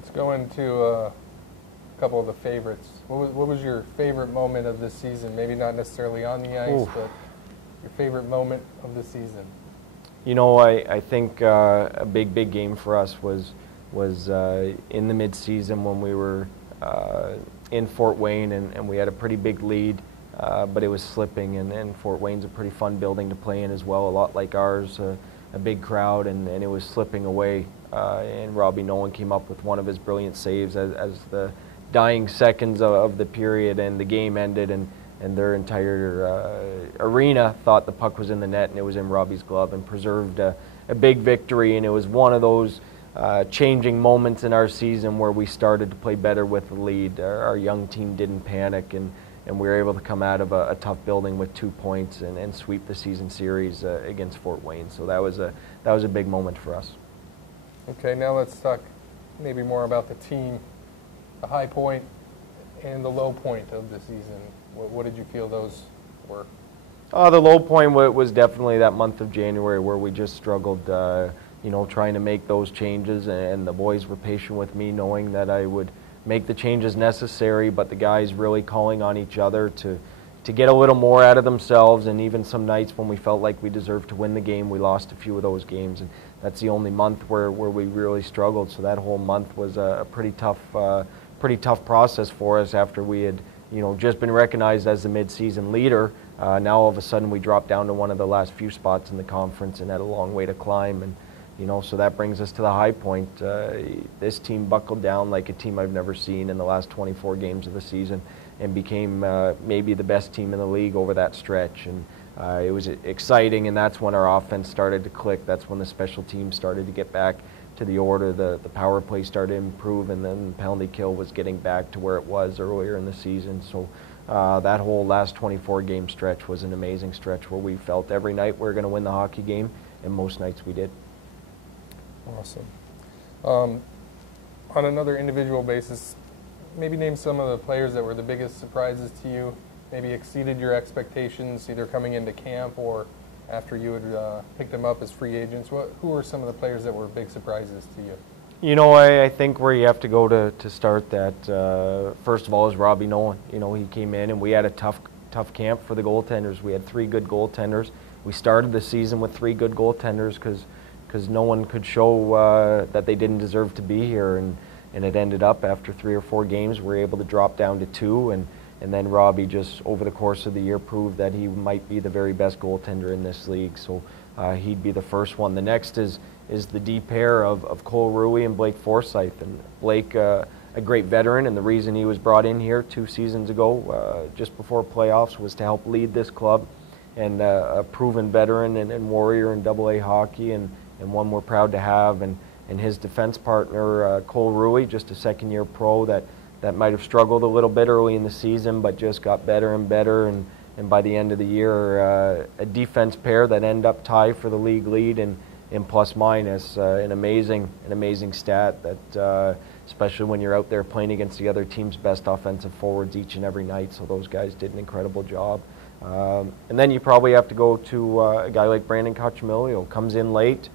Let's go into a couple of the favorites. What was your favorite moment of this season? Maybe not necessarily on the ice, but your favorite moment of the season. You know, I think a big game for us was in the mid-season when we were in Fort Wayne and we had a pretty big lead, but it was slipping, and Fort Wayne's a pretty fun building to play in as well, a lot like ours, a big crowd, and it was slipping away, and Robbie Nolan came up with one of his brilliant saves as the dying seconds of the period and the game ended, and their entire arena thought the puck was in the net, and it was in Robbie's glove, and preserved a big victory. And it was one of those changing moments in our season where we started to play better with the lead. Our young team didn't panic, and we were able to come out of a tough building with 2 points and sweep the season series against Fort Wayne. So that was a big moment for us. Okay, now let's talk maybe more about the team, the high point and the low point of the season. What did you feel those were? The low point was definitely that month of January where we just struggled, trying to make those changes, and the boys were patient with me, knowing that I would make the changes necessary, but the guys really calling on each other to get a little more out of themselves, and even some nights when we felt like we deserved to win the game, we lost a few of those games, and that's the only month where we really struggled. So that whole month was a pretty tough process for us after we had just been recognized as the mid-season leader. Now all of a sudden we dropped down to one of the last few spots in the conference and had a long way to climb, and so that brings us to the high point. This team buckled down like a team I've never seen in the last 24 games of the season, and became maybe the best team in the league over that stretch. And it was exciting, and that's when our offense started to click. That's when the special teams started to get back to the order. The power play started to improve, and then the penalty kill was getting back to where it was earlier in the season. So that whole last 24-game stretch was an amazing stretch where we felt every night we were going to win the hockey game, and most nights we did. Awesome. On another individual basis, maybe name some of the players that were the biggest surprises to you, maybe exceeded your expectations either coming into camp or after you had picked them up as free agents. Who were some of the players that were big surprises to you? I think where you have to go to start that, first of all, is Robbie Nolan. He came in, and we had a tough camp for the goaltenders. We had 3 good goaltenders. We started the season with 3 good goaltenders because no one could show that they didn't deserve to be here, and it ended up after 3 or 4 games we were able to drop down to 2, and then Robbie just over the course of the year proved that he might be the very best goaltender in this league. So he'd be the first one. The next is the D pair of Cole Ruey and Blake Forsyth. And Blake, a great veteran, and the reason he was brought in here 2 seasons ago, just before playoffs, was to help lead this club, and a proven veteran and warrior in AA hockey, and one we're proud to have. And his defense partner, Cole Ruey, just a second-year pro that might have struggled a little bit early in the season, but just got better and better, and by the end of the year, a defense pair that end up tied for the league lead in plus minus, an amazing stat that, especially when you're out there playing against the other team's best offensive forwards each and every night. So those guys did an incredible job. And then you probably have to go to a guy like Brandon Cochamilio. Comes in late.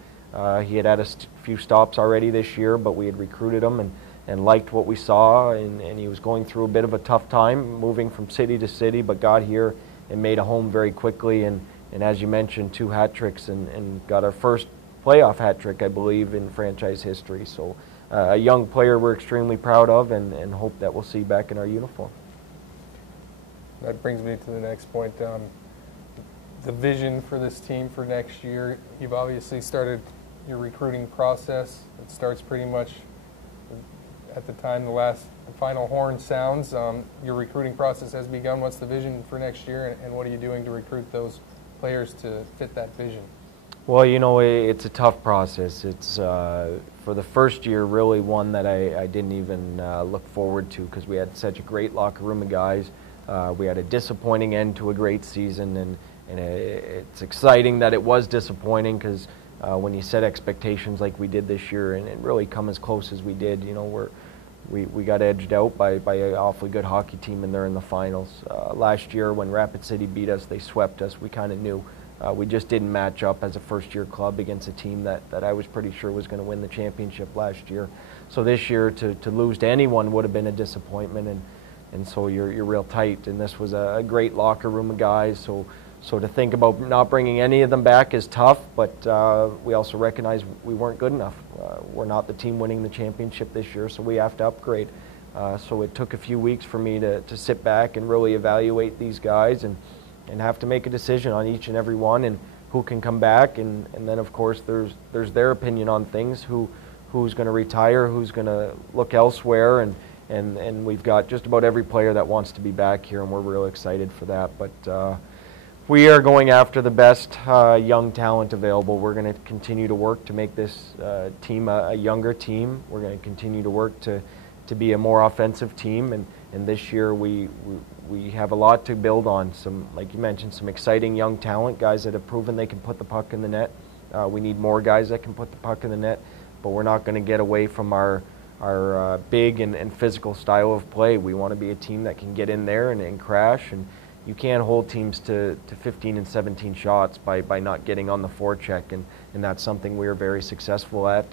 He had a few stops already this year, but we had recruited him and liked what we saw, and he was going through a bit of a tough time moving from city to city, but got here and made a home very quickly, and as you mentioned, 2 hat tricks, and got our first playoff hat trick, I believe, in franchise history. So a young player we're extremely proud of, and hope that we'll see back in our uniform. That brings me to the next point. The vision for this team for next year. You've obviously started your recruiting process. It starts pretty much at the time the final horn sounds. Your recruiting process has begun. What's the vision for next year, and what are you doing to recruit those players to fit that vision? Well, it's a tough process. It's for the first year really one that I didn't even look forward to, because we had such a great locker room of guys. We had a disappointing end to a great season, and it's exciting that it was disappointing, because when you set expectations like we did this year and really come as close as we did, we got edged out by an awfully good hockey team, and they're in the finals. Last year when Rapid City beat us, they swept us. We kind of knew We just didn't match up as a first-year club against a team that I was pretty sure was going to win the championship last year. So this year to lose to anyone would have been a disappointment, and so you're real tight. And this was a great locker room of guys. So to think about not bringing any of them back is tough, but we also recognize we weren't good enough. We're not the team winning the championship this year, so we have to upgrade. So it took a few weeks for me to sit back and really evaluate these guys and have to make a decision on each and every one and who can come back. And then, of course, there's their opinion on things, who's going to retire, who's going to look elsewhere. And we've got just about every player that wants to be back here, and we're real excited for that. But we are going after the best young talent available. We're going to continue to work to make this team a younger team. We're going to continue to work to be a more offensive team, and this year we have a lot to build on. Some, like you mentioned, some exciting young talent, guys that have proven they can put the puck in the net. We need more guys that can put the puck in the net, but we're not going to get away from our big and physical style of play. We want to be a team that can get in there and crash, and you can't hold teams to 15 and 17 shots by not getting on the forecheck, and that's something we are very successful at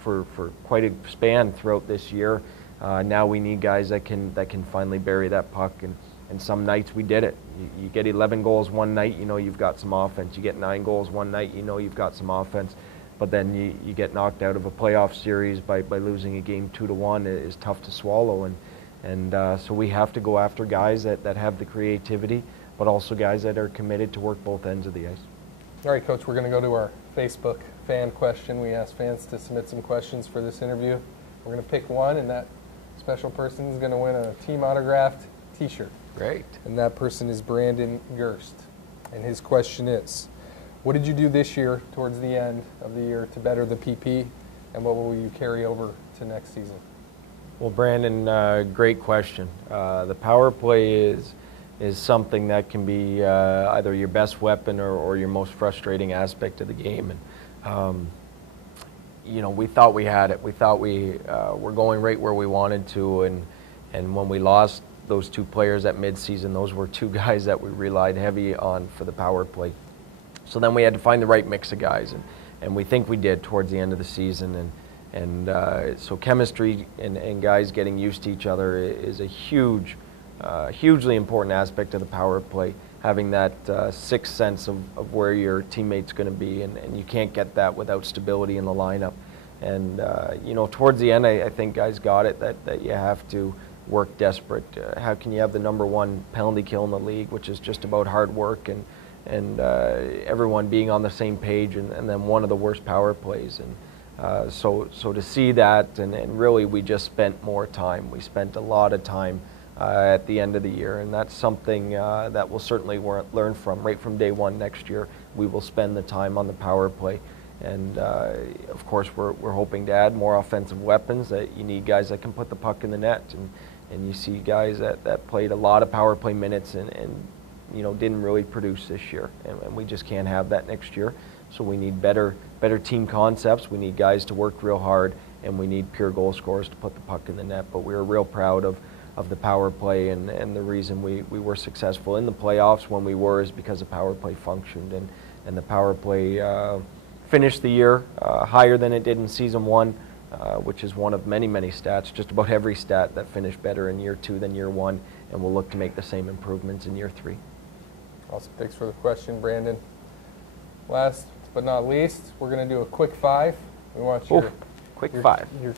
for quite a span throughout this year. Now we need guys that can finally bury that puck, and some nights we did it. You get 11 goals one night, you know you've got some offense. You get 9 goals one night, you know you've got some offense. But then you get knocked out of a playoff series by losing a game 2-1. It is tough to swallow, and so we have to go after guys that have the creativity, but also guys that are committed to work both ends of the ice. All right, Coach, we're going to go to our Facebook fan question. We asked fans to submit some questions for this interview. We're going to pick one, and that special person is going to win a team autographed T-shirt. Great. And that person is Brandon Gerst. And his question is, what did you do this year towards the end of the year to better the PP, and what will you carry over to next season? Well, Brandon, great question. The power play is something that can be either your best weapon or your most frustrating aspect of the game. And we thought we had it. We thought we were going right where we wanted to, and when we lost those 2 players at midseason, those were 2 guys that we relied heavy on for the power play. So then we had to find the right mix of guys, and we think we did towards the end of the season. And so chemistry and guys getting used to each other is a hugely important aspect of the power play, having that sixth sense of where your teammate's going to be, and you can't get that without stability in the lineup. And towards the end, I think guys got it, that you have to work desperate. How can you have the #1 penalty kill in the league, which is just about hard work and everyone being on the same page, and then one of the worst power plays. And so to see that, and really we just spent more time. We spent a lot of time at the end of the year, and that's something that we'll certainly learn from. Right from day one next year, we will spend the time on the power play. And of course, we're hoping to add more offensive weapons. That you need guys that can put the puck in the net, and you see guys that played a lot of power play minutes and didn't really produce this year, and we just can't have that next year. So we need better team concepts. We need guys to work real hard, and we need pure goal scorers to put the puck in the net. But we were real proud of the power play, and the reason we were successful in the playoffs when we were is because the power play functioned, and the power play finished the year higher than it did in season 1, which is one of many stats. Just about every stat that finished better in year 2 than year 1, and we'll look to make the same improvements in year 3. Awesome. Thanks for the question, Brandon. Last but not least, we're going to do a quick 5. We want your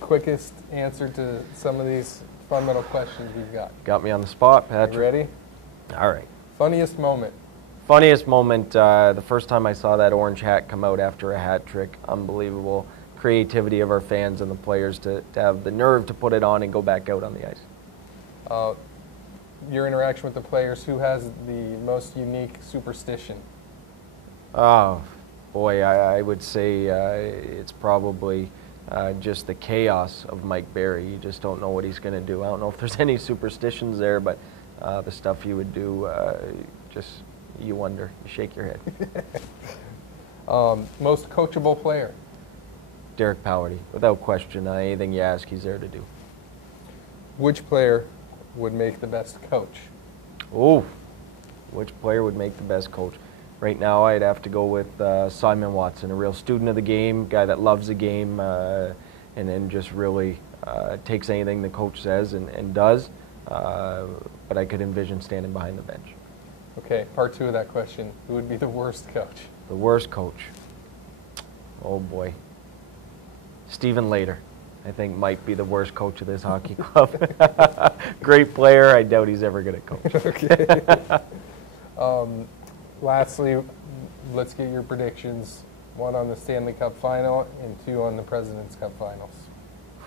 quickest answer to some of these fundamental questions we've got. Got me on the spot, Patrick. You ready? All right. Funniest moment. Funniest moment, the first time I saw that orange hat come out after a hat trick. Unbelievable creativity of our fans and the players to have the nerve to put it on and go back out on the ice. Your interaction with the players, who has the most unique superstition? Oh, boy, I would say it's probably just the chaos of Mike Barry. You just don't know what he's going to do. I don't know if there's any superstitions there, but the stuff he would do, just you wonder. You shake your head. Most coachable player? Derek Powerty. Without question, anything you ask, he's there to do. Which player would make the best coach? Oh, which player would make the best coach? right now I'd have to go with Simon Watson, a real student of the game, guy that loves the game, and then just really takes anything the coach says and does. But I could envision standing behind the bench. Okay, part 2 of that question. Who would be the worst coach? The worst coach? Oh boy. Stephen Later, I think, might be the worst coach of this hockey club. Great player. I doubt he's ever going to coach. Okay. Lastly, let's get your predictions. 1 on the Stanley Cup final and 2 on the President's Cup finals.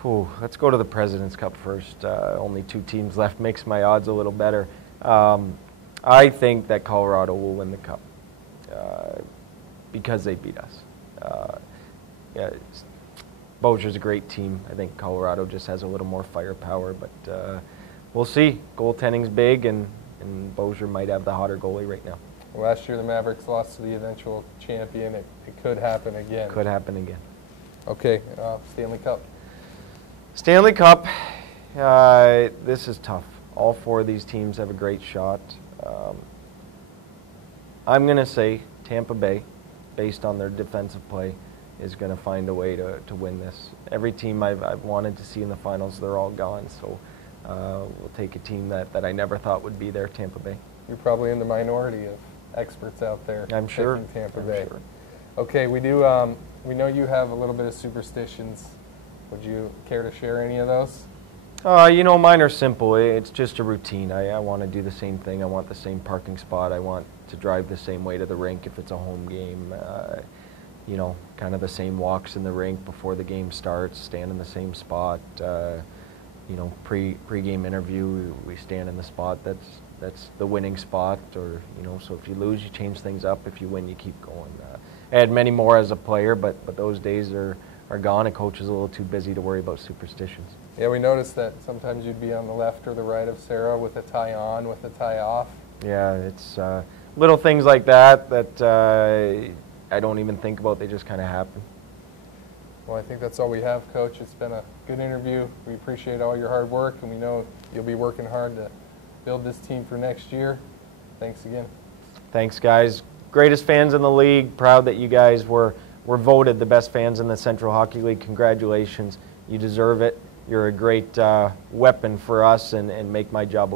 Ooh, let's go to the President's Cup first. Only 2 teams left makes my odds a little better. I think that Colorado will win the Cup because they beat us. Beaucer's a great team. I think Colorado just has a little more firepower, but we'll see. Goaltending's big, and Beaucer might have the hotter goalie right now. Last year the Mavericks lost to the eventual champion. It could happen again. Could happen again. Okay, Stanley Cup. Stanley Cup, this is tough. All 4 of these teams have a great shot. I'm going to say Tampa Bay, based on their defensive play, is going to find a way to win this. Every team I've wanted to see in the finals, they're all gone. So we'll take a team that I never thought would be there, Tampa Bay. You're probably in the minority of experts out there. I'm sure. Tampa I'm Bay. sure. Okay, we know you have a little bit of superstitions. Would you care to share any of those? You know, mine are simple. It's just a routine. I want to do the same thing. I want the same parking spot. I want to drive the same way to the rink if it's a home game. You know, kind of the same walks in the rink before the game starts, stand in the same spot. You know, pre-game interview, we stand in the spot that's the winning spot, or, you know, so if you lose, you change things up. If you win, you keep going. I had many more as a player, but those days are gone. A coach is a little too busy to worry about superstitions. Yeah, we noticed that sometimes you'd be on the left or the right of Sarah with a tie on, with a tie off. Yeah, it's little things like that I don't even think about. They just kind of happen. Well, I think that's all we have, Coach. It's been a good interview. We appreciate all your hard work, and we know you'll be working hard to build this team for next year. Thanks again. Thanks, guys. Greatest fans in the league. Proud that you guys were voted the best fans in the Central Hockey League. Congratulations. You deserve it. You're a great weapon for us and make my job a lot